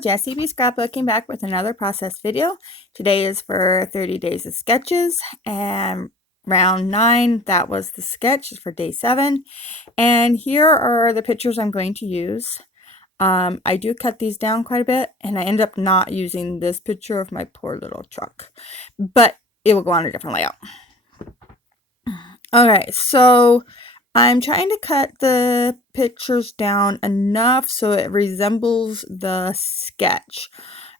Jessie be scrapbooking back with another process video. Today is for 30 days of sketches, and round 9, that was the sketch for day 7. And here are the pictures I'm going to use. I do cut these down quite a bit, and I end up not using this picture of my poor little truck, but it will go on a different layout. Okay, so I'm trying to cut the pictures down enough so it resembles the sketch.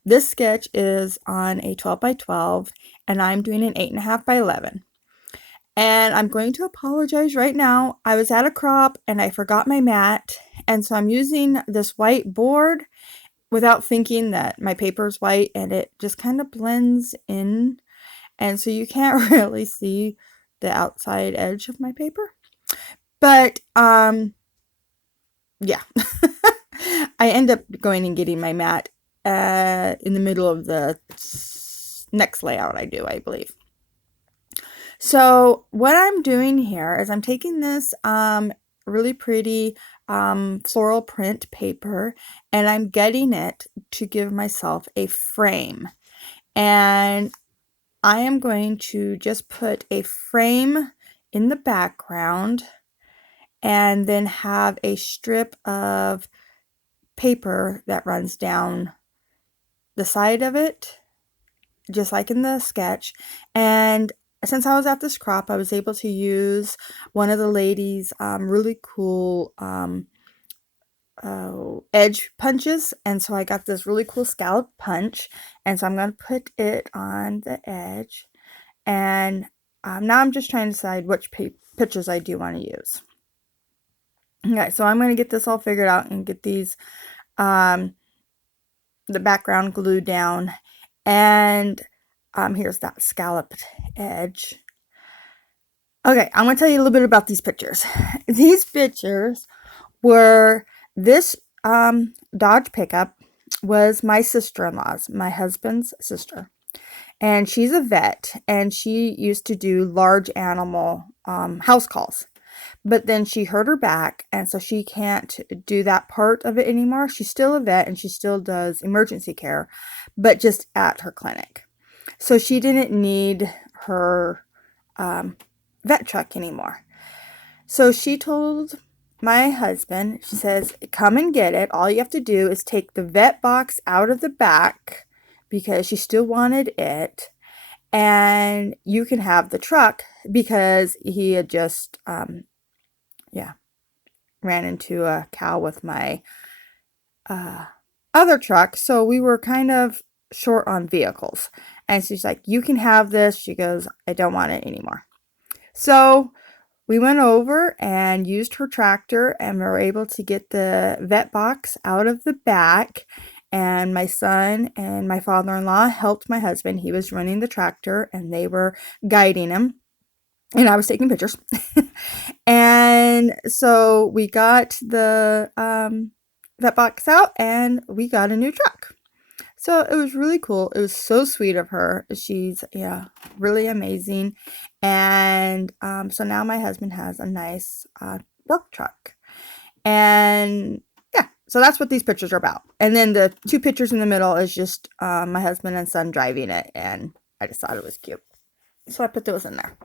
This sketch is on a 12 by 12, and I'm doing an 8.5 by 11. And I'm going to apologize right now. I was at a crop and I forgot my mat, and so I'm using this white board without thinking that my paper is white, and it just kind of blends in, and so you can't really see the outside edge of my paper. But yeah. I end up going and getting my mat in the middle of the next layout I do, I believe. So what I'm doing here is I'm taking this really pretty floral print paper, and I'm getting it to give myself a frame. And I am going to just put a frame in the background and then have a strip of paper that runs down the side of it, just like in the sketch. And since I was at this crop, I was able to use one of the ladies' really cool edge punches, and so I got this really cool scallop punch, and so I'm going to put it on the edge. And now I'm just trying to decide which pictures I do want to use. Okay, so I'm going to get this all figured out and get these the background glued down, and here's that scalloped edge. Okay, I'm going to tell you a little bit about these pictures. These pictures were this Dodge pickup was my sister-in-law's, my husband's sister. And she's a vet, and she used to do large animal house calls. But then she hurt her back, and so she can't do that part of it anymore. She's still a vet, and she still does emergency care, but just at her clinic. So she didn't need her vet truck anymore. So she told my husband, she says, come and get it. All you have to do is take the vet box out of the back, because she still wanted it, and you can have the truck, because he had just ran into a cow with my other truck, so we were kind of short on vehicles. And she's like, you can have this. She goes, I don't want it anymore. So we went over and used her tractor, and we were able to get the vet box out of the back. And my son and my father-in-law helped my husband. He was running the tractor, and they were guiding him, and I was taking pictures. And so we got the vet box out, and we got a new truck. So it was really cool. It was so sweet of her. She's really amazing. And so now my husband has a nice work truck. And yeah, so that's what these pictures are about. And then the 2 pictures in the middle is just my husband and son driving it, and I just thought it was cute, so I put those in there.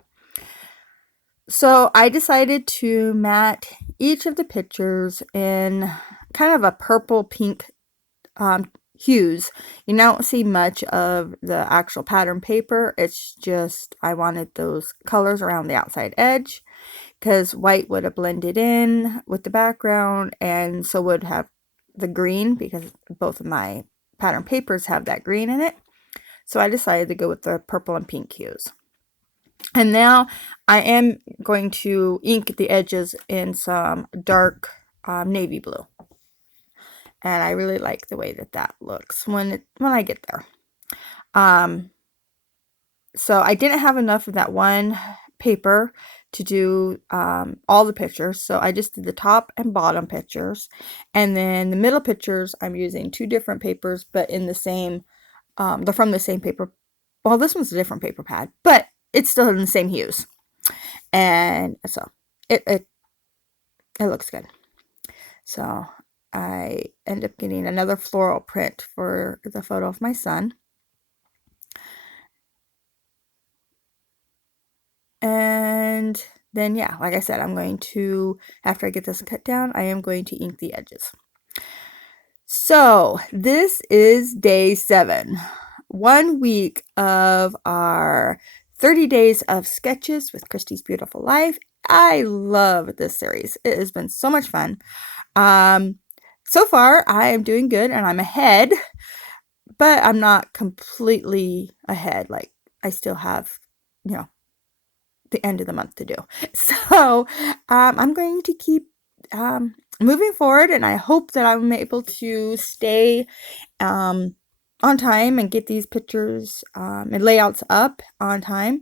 So I decided to mat each of the pictures in kind of a purple pink hues. You don't see much of the actual pattern paper. It's just I wanted those colors around the outside edge, because white would have blended in with the background, and so would have the green, because both of my pattern papers have that green in it. So I decided to go with the purple and pink hues. And now I am going to ink the edges in some dark navy blue. And I really like the way that looks when I get there. So I didn't have enough of that one paper to do all the pictures, so I just did the top and bottom pictures, and then the middle pictures I'm using 2 different papers, but in the same they're from the same paper. Well, this one's a different paper pad, but it's still in the same hues, and so it looks good. So I end up getting another floral print for the photo of my son. And then, yeah, like I said, I'm going to, after I get this cut down, I am going to ink the edges. So this is day 7, 1 week of our 30 days of sketches with Christy's Beautiful Life. I love this series. It has been so much fun. So far I am doing good and I'm ahead, but I'm not completely ahead. Like, I still have, the end of the month to do. So I'm going to keep moving forward, and I hope that I'm able to stay on time and get these pictures and layouts up on time.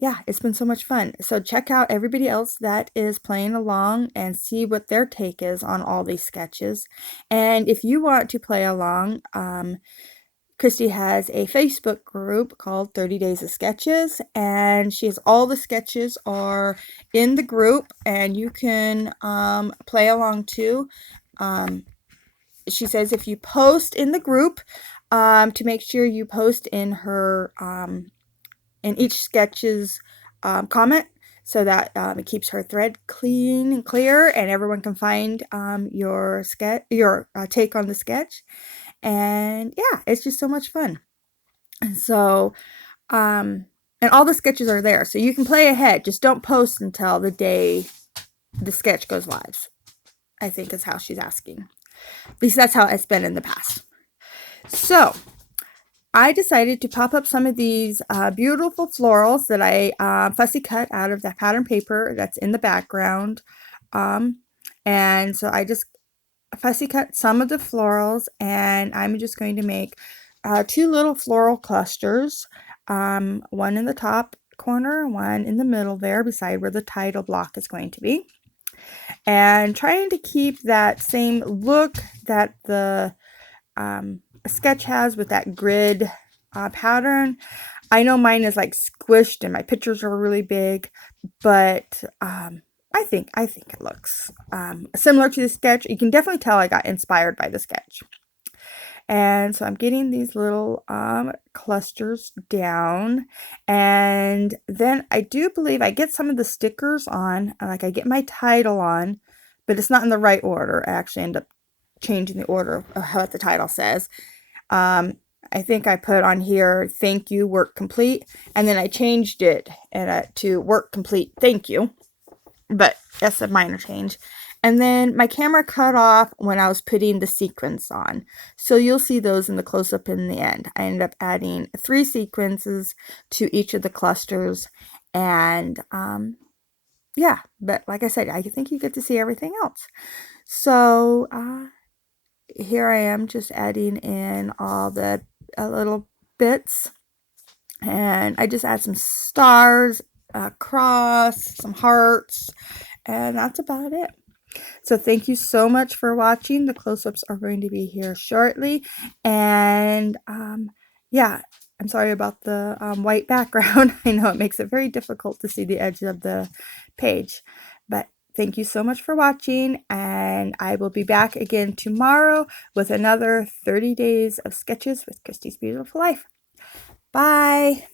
Yeah, it's been so much fun. So check out everybody else that is playing along and see what their take is on all these sketches. And if you want to play along, Christy has a Facebook group called 30 Days of Sketches, and she has all the sketches are in the group, and you can play along too. She says if you post in the group, to make sure you post in her in each sketch's comment, so that it keeps her thread clean and clear, and everyone can find your take on the sketch. And yeah, it's just so much fun. And so, and all the sketches are there, so you can play ahead. Just don't post until the day the sketch goes live, I think is how she's asking. At least that's how it's been in the past. So I decided to pop up some of these beautiful florals that I fussy cut out of that pattern paper that's in the background. And so I just fussy cut some of the florals, and I'm just going to make 2 little floral clusters, one in the top corner, one in the middle there beside where the title block is going to be. And trying to keep that same look that the sketch has with that grid pattern. I know mine is like squished and my pictures are really big, but I think it looks similar to the sketch. You can definitely tell I got inspired by the sketch. And so I'm getting these little clusters down, and then I do believe I get some of the stickers on, like I get my title on, but it's not in the right order. I actually end up changing the order of what the title says. I think I put on here, thank you, work complete, and then I changed it to work complete, thank you, but that's a minor change. And then my camera cut off when I was putting the sequins on, so you'll see those in the close-up in the end. I ended up adding 3 sequences to each of the clusters, and yeah, but like I said, I think you get to see everything else. So here I am just adding in all the little bits, and I just add some stars, a cross, some hearts, and that's about it. So thank you so much for watching. The close-ups are going to be here shortly, and yeah, I'm sorry about the white background. I know it makes it very difficult to see the edge of the page, but thank you so much for watching, and I will be back again tomorrow with another 30 days of sketches with Christy's Beautiful Life. Bye!